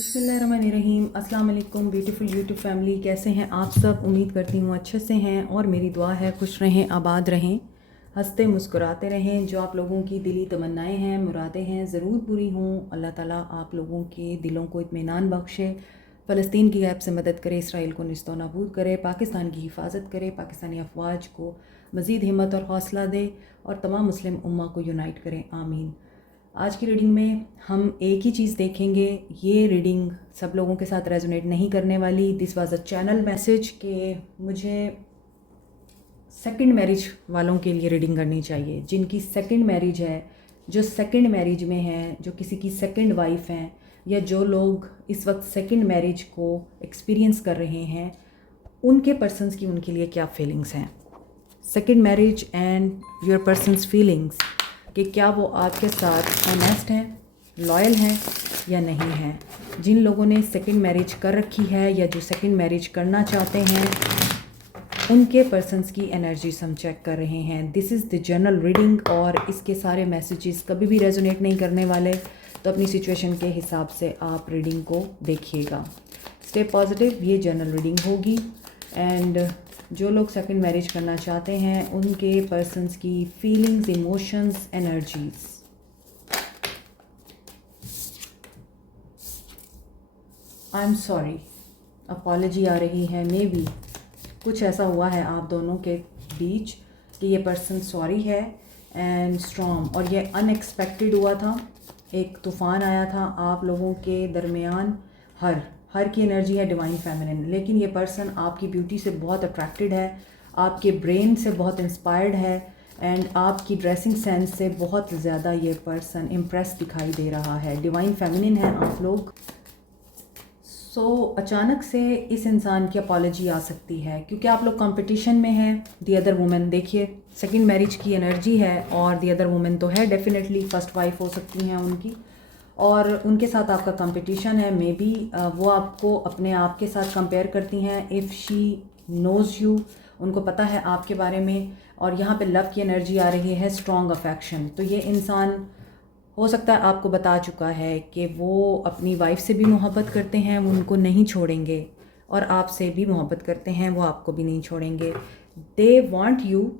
बिस्मिल्लाहिर्रहमानिर्रहीम। अस्सलाम वालेकुम ब्यूटीफुल यूट्यूब फैमिली, कैसे हैं आप सब? उम्मीद करती हूँ अच्छे से हैं और मेरी दुआ है खुश रहें, आबाद रहें, हंसते मुस्कुराते रहें। जो आप लोगों की दिली तमन्नाएं हैं, मुरादें हैं, ज़रूर पूरी हों। अल्लाह ताला आप लोगों के दिलों को इत्मीनान बख्शे, फ़लस्तीन की गैब से मदद करे, इसराइल को निस्तो नाबूद करे, पाकिस्तान की हिफाजत करे, पाकिस्तानी अफवाज को मज़ीद हिम्मत और हौसला दे और तमाम मुस्लिम उम्मा को यूनाइट करें, आमीन। आज की रीडिंग में हम एक ही चीज़ देखेंगे। ये रीडिंग सब लोगों के साथ रेजोनेट नहीं करने वाली। This was a channel message कि मुझे सेकंड मैरिज वालों के लिए रीडिंग करनी चाहिए, जिनकी सेकंड मैरिज है, जो सेकंड मैरिज में हैं, जो किसी की सेकंड वाइफ हैं, या जो लोग इस वक्त सेकंड मैरिज को एक्सपीरियंस कर रहे हैं, उनके पर्सन्स की उनके लिए क्या फीलिंग्स हैं। Second marriage and your persons feelings, कि क्या वो आपके साथ ऑनेस्ट हैं, लॉयल हैं या नहीं हैं। जिन लोगों ने सेकंड मैरिज कर रखी है या जो सेकंड मैरिज करना चाहते हैं, उनके पर्सन्स की एनर्जीज हम चेक कर रहे हैं। This is the general reading और इसके सारे मैसेजेस कभी भी रेजोनेट नहीं करने वाले, तो अपनी सिचुएशन के हिसाब से आप रीडिंग को देखिएगा। स्टे पॉजिटिव, ये जनरल रीडिंग होगी। एंड जो लोग सेकंड मैरिज करना चाहते हैं, उनके पर्सन्स की feelings, emotions, energies. I am sorry, apology आ रही है। मे बी कुछ ऐसा हुआ है आप दोनों के बीच कि ये पर्सन सॉरी है एंड स्ट्रॉन्ग, और ये अनएक्सपेक्टेड हुआ था। एक तूफ़ान आया था आप लोगों के दरमियान। हर की एनर्जी है डिवाइन फेमिनिन, लेकिन ये पर्सन आपकी ब्यूटी से बहुत अट्रैक्टेड है, आपके ब्रेन से बहुत इंस्पायर्ड है एंड आपकी ड्रेसिंग सेंस से बहुत ज़्यादा ये पर्सन इम्प्रेस दिखाई दे रहा है। डिवाइन फेमिनिन है आप लोग। अचानक से इस इंसान की अपॉलजी आ सकती है क्योंकि आप लोग कंपटीशन में हैं। दी अदर वुमेन, देखिए सेकंड मैरिज की एनर्जी है और दी अदर वुमेन तो है, डेफिनेटली फर्स्ट वाइफ हो सकती हैं उनकी, और उनके साथ आपका कंपटीशन है। मे बी वो आपको अपने आप के साथ कंपेयर करती हैं। इफ़ शी नोज़ यू, उनको पता है आपके बारे में। और यहाँ पे लव की एनर्जी आ रही है, स्ट्रॉन्ग अफेक्शन। तो ये इंसान हो सकता है आपको बता चुका है कि वो अपनी वाइफ से भी मोहब्बत करते हैं, वो उनको नहीं छोड़ेंगे, और आपसे भी मोहब्बत करते हैं, वो आपको भी नहीं छोड़ेंगे। They want you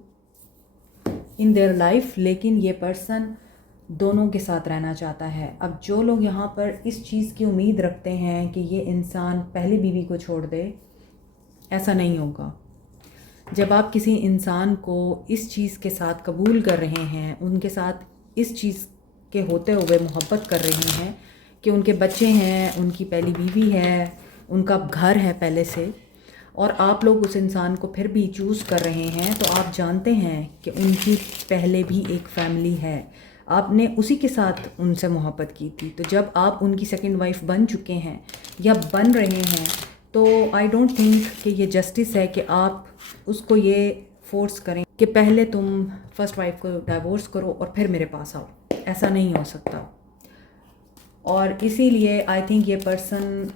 in their life, लेकिन ये पर्सन दोनों के साथ रहना चाहता है। अब जो लोग यहाँ पर इस चीज़ की उम्मीद रखते हैं कि ये इंसान पहली बीवी को छोड़ दे, ऐसा नहीं होगा। जब आप किसी इंसान को इस चीज़ के साथ कबूल कर रहे हैं, उनके साथ इस चीज़ के होते हुए मोहब्बत कर रहे हैं कि उनके बच्चे हैं, उनकी पहली बीवी है, उनका घर है पहले से, और आप लोग उस इंसान को फिर भी चूज़ कर रहे हैं, तो आप जानते हैं कि उनकी पहले भी एक फैमिली है। आपने उसी के साथ उनसे मोहब्बत की थी। तो जब आप उनकी सेकंड वाइफ बन चुके हैं या बन रहे हैं, तो आई डोंट थिंक कि ये जस्टिस है कि आप उसको ये फोर्स करें कि पहले तुम फर्स्ट वाइफ को डाइवोर्स करो और फिर मेरे पास आओ। ऐसा नहीं हो सकता। और इसीलिए आई थिंक ये पर्सन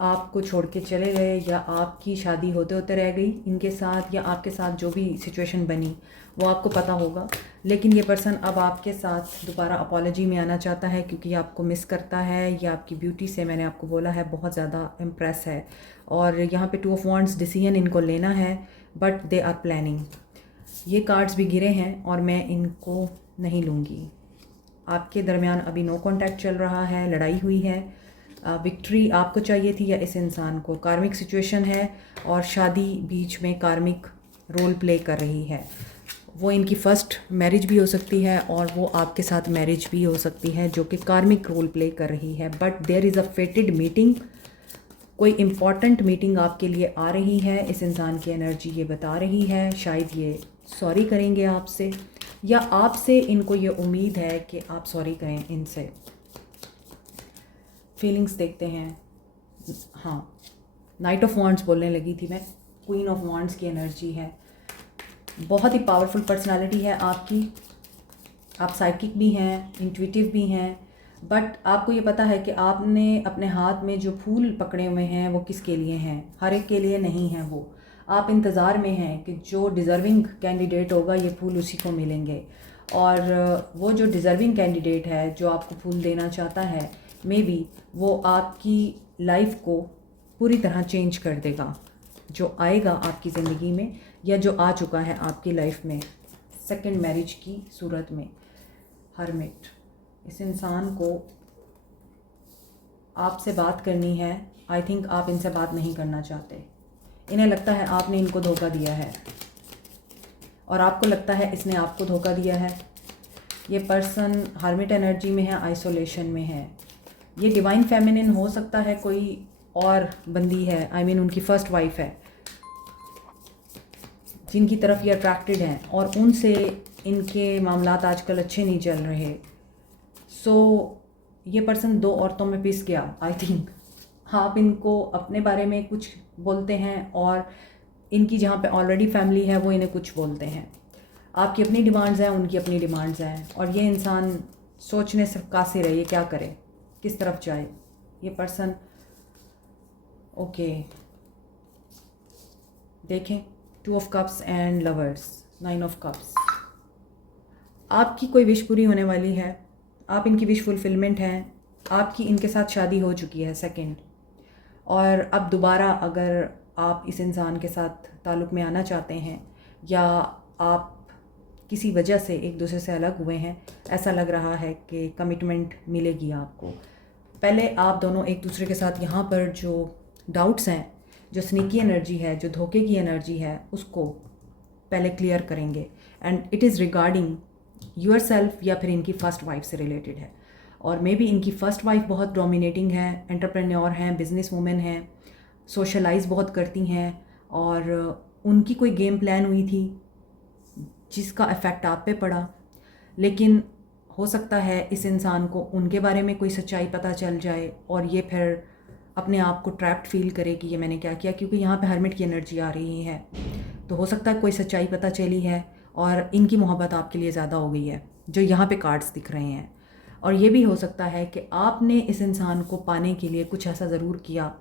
आपको छोड़ के चले गए, या आपकी शादी होते होते रह गई इनके साथ, या आपके साथ जो भी सिचुएशन बनी वो आपको पता होगा। लेकिन ये पर्सन अब आपके साथ दोबारा अपॉलजी में आना चाहता है क्योंकि आपको मिस करता है, या आपकी ब्यूटी से, मैंने आपको बोला है, बहुत ज़्यादा इम्प्रेस है। और यहाँ पे 2 ऑफ वांड्स, डिसीजन इनको लेना है, बट दे आर प्लानिंग। ये कार्ड्स भी गिरे हैं और मैं इनको नहीं लूँगी। आपके दरमियान अभी नो कांटेक्ट चल रहा है, लड़ाई हुई है। विक्ट्री आपको चाहिए थी या इस इंसान को? कार्मिक सिचुएशन है और शादी बीच में कार्मिक रोल प्ले कर रही है। वो इनकी फर्स्ट मैरिज भी हो सकती है और वो आपके साथ मैरिज भी हो सकती है जो कि कार्मिक रोल प्ले कर रही है। But there is a fated meeting, कोई इम्पॉर्टेंट मीटिंग आपके लिए आ रही है। इस इंसान की एनर्जी ये बता रही है, शायद ये सॉरी करेंगे आपसे, या आपसे इनको ये उम्मीद है कि आप सॉरी करें इनसे। फीलिंग्स देखते हैं। हाँ, नाइट ऑफ वॉन्ड्स बोलने लगी थी मैं, क्वीन ऑफ वॉन्ड्स की एनर्जी है। बहुत ही पावरफुल पर्सनालिटी है आपकी। आप साइकिक भी हैं, इंट्यूटिव भी हैं, बट आपको ये पता है कि आपने अपने हाथ में जो फूल पकड़े हुए हैं वो किसके लिए हैं? हर एक के लिए नहीं है वो। आप इंतज़ार में हैं कि जो डिज़र्विंग कैंडिडेट होगा ये फूल उसी को मिलेंगे, और वो जो डिज़र्विंग कैंडिडेट है जो आपको फूल देना चाहता है, मे बी वो आपकी लाइफ को पूरी तरह चेंज कर देगा, जो आएगा आपकी ज़िंदगी में या जो आ चुका है आपकी लाइफ में सेकंड मैरिज की सूरत में। हर्मिट, इस इंसान को आपसे बात करनी है। आई थिंक आप इनसे बात नहीं करना चाहते। इन्हें लगता है आपने इनको धोखा दिया है और आपको लगता है इसने आपको धोखा दिया है। ये पर्सन हर्मिट एनर्जी में है, आइसोलेशन में है। ये डिवाइन फेमिनिन हो सकता है, कोई और बंदी है, आई मीन उनकी फ़र्स्ट वाइफ है, जिनकी तरफ ये अट्रैक्टेड हैं और उनसे इनके मामलात आजकल अच्छे नहीं चल रहे। ये पर्सन दो औरतों में पिस गया। आई थिंक आप इनको अपने बारे में कुछ बोलते हैं और इनकी जहाँ पे ऑलरेडी फैमिली है वो इन्हें कुछ बोलते हैं। आपकी अपनी डिमांड्स हैं, उनकी अपनी डिमांड्स हैं, और ये इंसान सोचने से कासिर है, ये क्या करे, किस तरफ जाए। ये पर्सन ओके, देखें 2 of cups and lovers, 9 of cups. आपकी कोई विश पूरी होने वाली है, आप इनकी विश फुलफिलमेंट हैं। आपकी इनके साथ शादी हो चुकी है सेकंड, और अब दोबारा अगर आप इस इंसान के साथ ताल्लुक़ में आना चाहते हैं या आप किसी वजह से एक दूसरे से अलग हुए हैं, ऐसा लग रहा है कि कमिटमेंट मिलेगी आपको। पहले आप दोनों एक दूसरे के साथ यहाँ पर जो डाउट्स हैं, जो स्नीकी एनर्जी है, जो धोखे की एनर्जी है, उसको पहले क्लियर करेंगे। And it is regarding your self या फिर इनकी फ़र्स्ट वाइफ से रिलेटेड है। और मे बी इनकी फ़र्स्ट वाइफ बहुत डोमिनेटिंग है, एंटरप्रेन्योर हैं, बिजनेस वूमेन हैं, सोशलाइज बहुत करती हैं, और उनकी कोई गेम प्लान हुई थी जिसका इफ़ेक्ट आप पे पड़ा। लेकिन हो सकता है इस इंसान को उनके बारे में कोई सच्चाई पता चल जाए और ये फिर अपने आप को ट्रैप्ड फील करे कि ये मैंने क्या किया, क्योंकि यहाँ पे हर्मिट की एनर्जी आ रही है। तो हो सकता है कोई सच्चाई पता चली है और इनकी मोहब्बत आपके लिए ज़्यादा हो गई है, जो यहाँ पे कार्ड्स दिख रहे हैं। और ये भी हो सकता है कि आपने इस इंसान को पाने के लिए कुछ ऐसा ज़रूर किया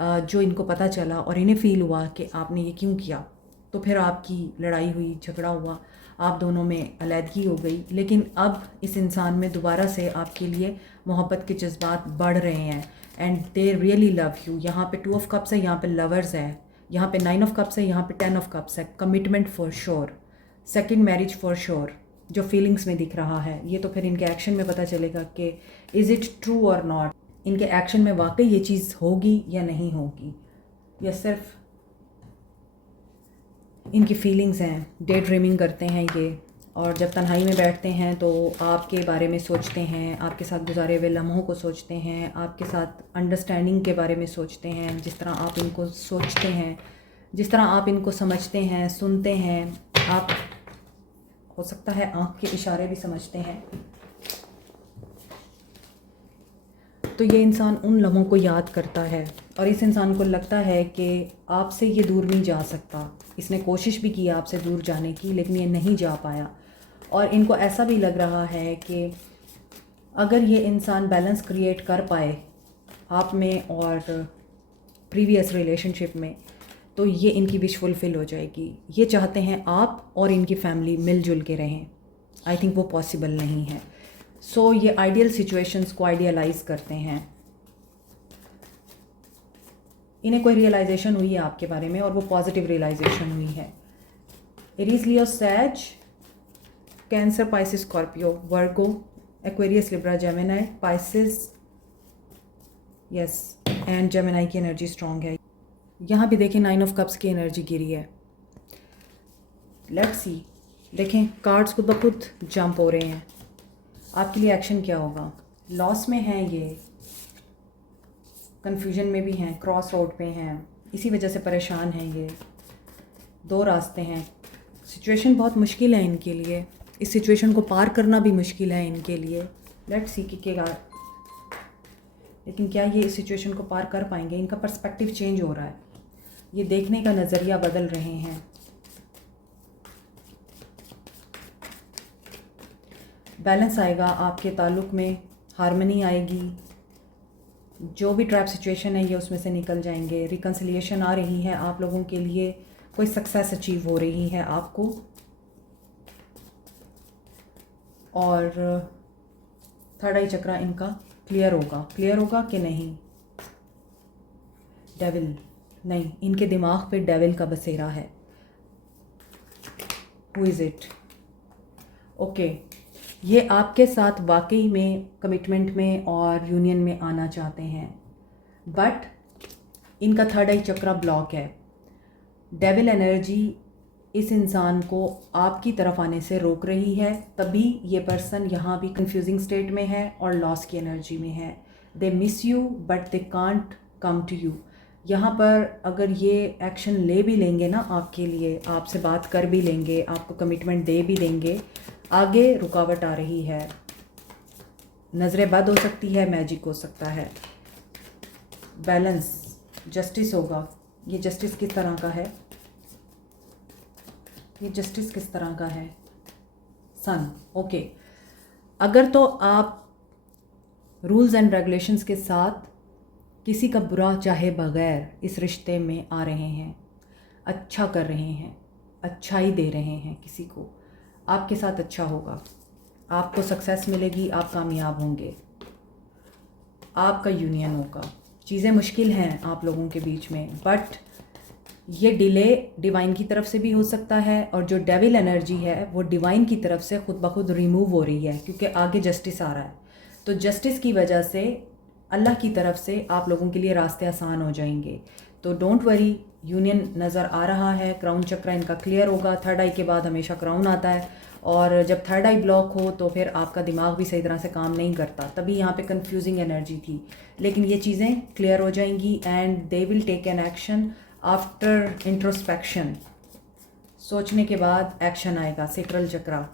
जो इनको पता चला और इन्हें फ़ील हुआ कि आपने ये क्यों किया। तो फिर आपकी लड़ाई हुई, झगड़ा हुआ, आप दोनों में अलहदगी हो गई। लेकिन अब इस इंसान में दोबारा से आपके लिए मोहब्बत के जज्बात बढ़ रहे हैं and they really love you. यहाँ पे 2 ऑफ कप्स है, यहाँ पे लवर्स है, यहाँ पे 9 ऑफ कप्स है, यहाँ पे 10 ऑफ कप्स है। Commitment for sure, second marriage for sure, जो फीलिंग्स में दिख रहा है। ये तो फिर इनके एक्शन में पता चलेगा कि इज़ इट ट्रू और नॉट, इनके एक्शन में वाकई ये चीज़ होगी या नहीं होगी, या सिर्फ इनकी फीलिंग्स हैं। डे ड्रीमिंग करते हैं ये, और जब तन्हाई में बैठते हैं तो आपके बारे में सोचते हैं, आपके साथ गुजारे हुए लम्हों को सोचते हैं, आपके साथ अंडरस्टैंडिंग के बारे में सोचते हैं, जिस तरह आप इनको सोचते हैं, जिस तरह आप इनको समझते हैं, सुनते हैं। आप हो सकता है आँख के इशारे भी समझते हैं। तो ये इंसान उन लम्हों को याद करता है और इस इंसान को लगता है कि आपसे ये दूर नहीं जा सकता। इसने कोशिश भी की आपसे दूर जाने की, लेकिन ये नहीं जा पाया। और इनको ऐसा भी लग रहा है कि अगर ये इंसान बैलेंस क्रिएट कर पाए आप में और प्रीवियस रिलेशनशिप में, तो ये इनकी विश फुलफ़िल हो जाएगी। ये चाहते हैं आप और इनकी फैमिली मिलजुल के रहें। आई थिंक वो पॉसिबल नहीं है। ये आइडियल सिचुएशंस को आइडियलाइज़ करते हैं। इन्हें कोई रियलाइजेशन हुई है आपके बारे में और वो पॉजिटिव रियलाइजेशन हुई है। Aries, Leo, Sag, Cancer, Pisces, Scorpio, Virgo, Aquarius, Libra, Gemini, Pisces, yes, and Gemini की एनर्जी स्ट्रॉन्ग है। यहाँ भी देखें 9 ऑफ कप्स की एनर्जी गिरी है। लेट्स सी, देखें कार्ड्स खुद ब खुद जंप हो रहे हैं। आपके लिए एक्शन क्या होगा? लॉस में हैं ये, कन्फ्यूजन में भी हैं, क्रॉस रोड पे हैं, इसी वजह से परेशान हैं ये। 2 रास्ते हैं, सिचुएशन बहुत मुश्किल है इनके लिए, इस सिचुएशन को पार करना भी मुश्किल है इनके लिए। लेट्स सी कि लेकिन क्या ये इस सिचुएशन को पार कर पाएंगे? इनका पर्सपेक्टिव चेंज हो रहा है, ये देखने का नज़रिया बदल रहे हैं। बैलेंस आएगा आपके ताल्लुक़ में, हार्मनी आएगी, जो भी ट्रैप सिचुएशन है ये उसमें से निकल जाएंगे। रिकन्सिलिएशन आ रही है आप लोगों के लिए, कोई सक्सेस अचीव हो रही है आपको। और थर्ड आई चक्रा इनका क्लियर होगा कि नहीं? डेविल, नहीं, इनके दिमाग पे डेविल का बसेरा है। Who is it? ओके, ये आपके साथ वाकई में कमिटमेंट में और यूनियन में आना चाहते हैं, बट इनका थर्ड आई चक्रा ब्लॉक है। डेविल एनर्जी इस इंसान को आपकी तरफ आने से रोक रही है, तभी ये पर्सन यहाँ भी कंफ्यूजिंग स्टेट में है और लॉस की एनर्जी में है। They miss you but they can't come to you. यहाँ पर अगर ये एक्शन ले भी लेंगे ना आपके लिए, आपसे बात कर भी लेंगे, आपको कमिटमेंट दे भी देंगे, आगे रुकावट आ रही है। नज़रें बद हो सकती है, मैजिक हो सकता है। बैलेंस, जस्टिस होगा। ये जस्टिस किस तरह का है? ये जस्टिस किस तरह का है? सन। ओके, अगर तो आप रूल्स एंड रेगुलेशंस के साथ किसी का बुरा चाहे बगैर इस रिश्ते में आ रहे हैं, अच्छा कर रहे हैं, अच्छाई दे रहे हैं किसी को, आपके साथ अच्छा होगा, आपको सक्सेस मिलेगी, आप कामयाब होंगे, आपका यूनियन होगा। चीज़ें मुश्किल हैं आप लोगों के बीच में, बट ये डिले डिवाइन की तरफ से भी हो सकता है, और जो डेविल एनर्जी है वो डिवाइन की तरफ से खुद ब खुद रिमूव हो रही है, क्योंकि आगे जस्टिस आ रहा है। तो जस्टिस की वजह से अल्लाह की तरफ से आप लोगों के लिए रास्ते आसान हो जाएंगे। तो डोंट वरी, यूनियन नज़र आ रहा है। क्राउन चक्र इनका क्लियर होगा। थर्ड आई के बाद हमेशा क्राउन आता है, और जब थर्ड आई ब्लॉक हो तो फिर आपका दिमाग भी सही तरह से काम नहीं करता, तभी यहाँ पे कंफ्यूजिंग एनर्जी थी। लेकिन ये चीज़ें क्लियर हो जाएंगी and they will take an action after introspection. सोचने के बाद एक्शन आएगा। सेक्रल चक्रा,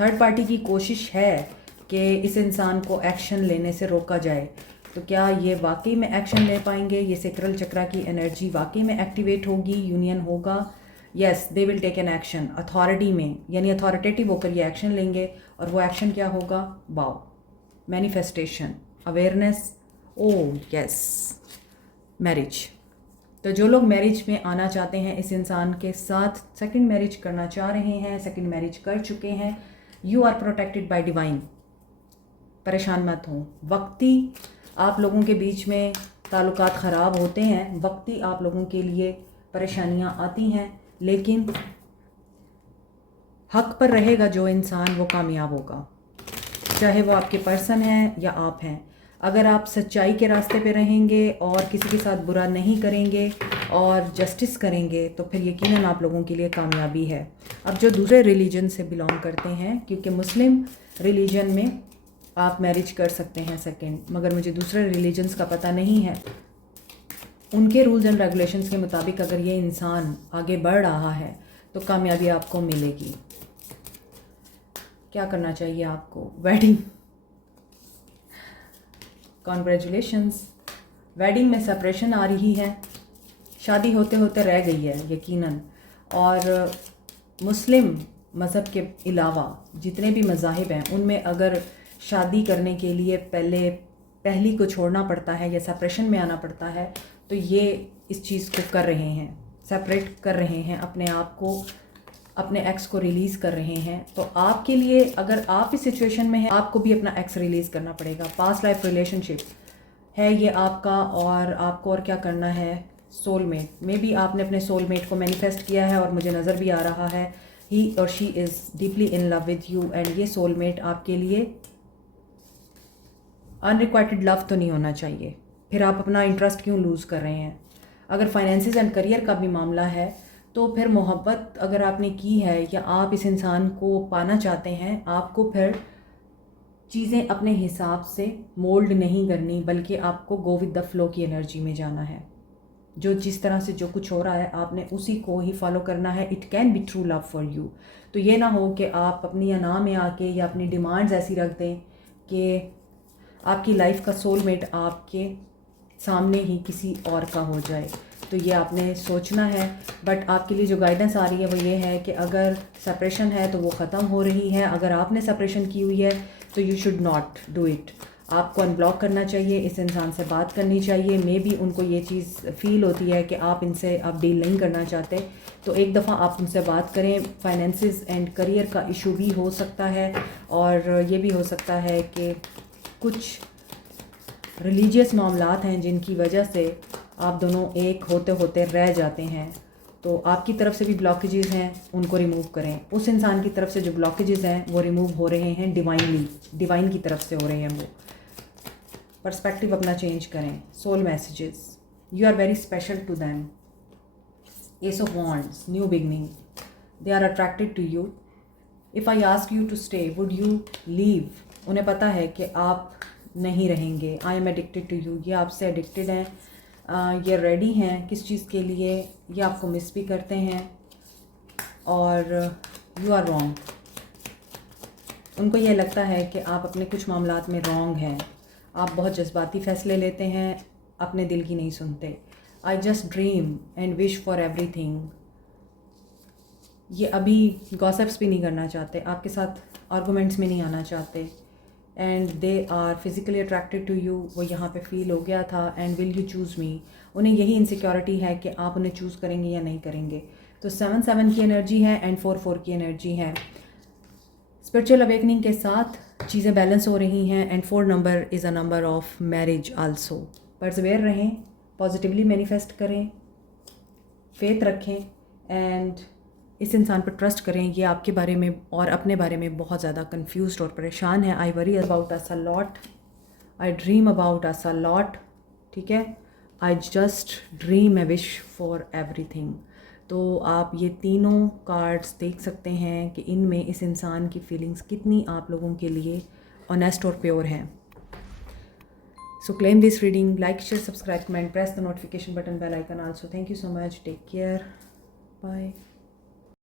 थर्ड पार्टी की कोशिश है कि इस इंसान को एक्शन लेने से रोका जाए। तो क्या ये वाकई में एक्शन ले पाएंगे? ये सेक्रल चक्रा की एनर्जी वाकई में एक्टिवेट होगी, यूनियन होगा? Yes, they will take an action authority में, यानी अथॉरिटेटिव होकर ये एक्शन लेंगे। और वो एक्शन क्या होगा? Wow, manifestation, awareness. Oh yes, marriage. तो जो लोग मैरिज में आना चाहते हैं इस इंसान के साथ, सेकंड मैरिज करना चाह रहे हैं, सेकंड मैरिज कर चुके हैं, you are protected by divine. परेशान मत हो। वक्ती आप लोगों के बीच में ताल्लुकात ख़राब होते हैं, वक्ती आप लोगों के लिए परेशानियां आती हैं, लेकिन हक पर रहेगा जो इंसान, वो कामयाब होगा, चाहे वो आपके पर्सन हैं या आप हैं। अगर आप सच्चाई के रास्ते पे रहेंगे और किसी के साथ बुरा नहीं करेंगे और जस्टिस करेंगे, तो फिर यकीनन आप लोगों के लिए कामयाबी है। अब जो दूसरे रिलीजन से बिलोंग करते हैं, क्योंकि मुस्लिम रिलीजन में आप मैरिज कर सकते हैं सेकंड, मगर मुझे दूसरे रिलीजन्स का पता नहीं है। उनके रूल्स एंड रेगुलेशंस के मुताबिक अगर ये इंसान आगे बढ़ रहा है तो कामयाबी आपको मिलेगी। क्या करना चाहिए आपको? वेडिंग। कॉन्ग्रेचुलेशंस, वेडिंग में सेपरेशन आ रही है, शादी होते होते रह गई है यकीनन। और मुस्लिम मज़हब के अलावा जितने भी मज़ाहिब हैं, उनमें अगर शादी करने के लिए पहली को छोड़ना पड़ता है या सेपरेशन में आना पड़ता है, तो ये इस चीज़ को कर रहे हैं, सेपरेट कर रहे हैं अपने आप को, अपने एक्स को रिलीज़ कर रहे हैं। तो आपके लिए, अगर आप इस सिचुएशन में हैं, आपको भी अपना एक्स रिलीज़ करना पड़ेगा। पास्ट लाइफ रिलेशनशिप है ये आपका, और आपको और क्या करना है? सोलमेट। मे बी आपने अपने सोलमेट को मैनिफेस्ट किया है और मुझे नज़र भी आ रहा है ही और she is deeply in love with you, and ये सोलमेट आपके लिए अनरिक्वाइटेड लव तो नहीं होना चाहिए। फिर आप अपना इंटरेस्ट क्यों लूज़ कर रहे हैं? अगर फाइनेंसिस एंड करियर का भी मामला है, तो फिर मोहब्बत अगर आपने की है या आप इस इंसान को पाना चाहते हैं, आपको फिर चीज़ें अपने हिसाब से मोल्ड नहीं करनी, बल्कि आपको गो विद द फ्लो की एनर्जी में जाना है। जो जिस तरह से जो कुछ हो रहा है, आपने उसी को ही फॉलो करना है। It can be true love for you. तो ये ना हो कि आप अपनी अना में आके या अपनी डिमांड्स ऐसी रख दें कि आपकी लाइफ का सोलमेट आपके सामने ही किसी और का हो जाए। तो ये आपने सोचना है। बट आपके लिए जो गाइडेंस आ रही है वो ये है कि अगर सेपरेशन है तो वो ख़त्म हो रही है। अगर आपने सेपरेशन की हुई है तो you should not do it. आपको अनब्लॉक करना चाहिए, इस इंसान से बात करनी चाहिए। मे बी उनको ये चीज़ फ़ील होती है कि आप इनसे अब डील नहीं करना चाहते, तो एक दफ़ा आप उनसे बात करें। फाइनेंसिस एंड करियर का इशू भी हो सकता है, और ये भी हो सकता है कि कुछ रिलीजियस मामलात हैं जिनकी वजह से आप दोनों एक होते होते रह जाते हैं, तो आपकी तरफ से भी ब्लॉकेजेस हैं, उनको रिमूव करें। उस इंसान की तरफ से जो ब्लॉकेजेस हैं वो रिमूव हो रहे हैं डिवाइनली, डिवाइन की तरफ से हो रहे हैं वो। पर्सपेक्टिव अपना चेंज करें। Soul messages, you are very special to them. Ace of wands, new beginning, they are attracted to you. If I ask you to stay would you leave. उन्हें पता है कि आप नहीं रहेंगे। I am addicted to you, ये आपसे addicted हैं, ये रेडी हैं किस चीज़ के लिए, ये आपको मिस भी करते हैं और यू आर रॉन्ग। उनको ये लगता है कि आप अपने कुछ मामलात में रॉन्ग हैं, आप बहुत जज्बाती फ़ैसले लेते हैं, अपने दिल की नहीं सुनते। I just dream and wish for everything. ये अभी गॉसिप्स भी नहीं करना चाहते, आपके साथ आर्गूमेंट्स में नहीं आना चाहते। And they are physically attracted to you, वो यहाँ पे फील हो गया था। And will you choose me, उन्हें यही इनसिक्योरिटी है कि आप उन्हें चूज़ करेंगे या नहीं करेंगे। तो 7-7 की एनर्जी है एंड 4-4 की एनर्जी है। स्पिरिचुअल अवेकनिंग के साथ चीज़ें बैलेंस हो रही हैं and 4 number is a number of marriage also. Persevere रहें, पॉजिटिवली मैनिफेस्ट करें, फेथ रखें एंड इस इंसान पर ट्रस्ट करें। ये आपके बारे में और अपने बारे में बहुत ज़्यादा कंफ्यूज्ड और परेशान है। I worry about us a lot, I dream about us a lot, ठीक है। I just dream A wish for everything. तो आप ये तीनों कार्ड्स देख सकते हैं कि इनमें इस इंसान की फीलिंग्स कितनी आप लोगों के लिए ऑनेस्ट और प्योर हैं। So claim this reading, like, share, subscribe, comment, press the notification button, bell icon also. Thank you so much. Take care. Bye.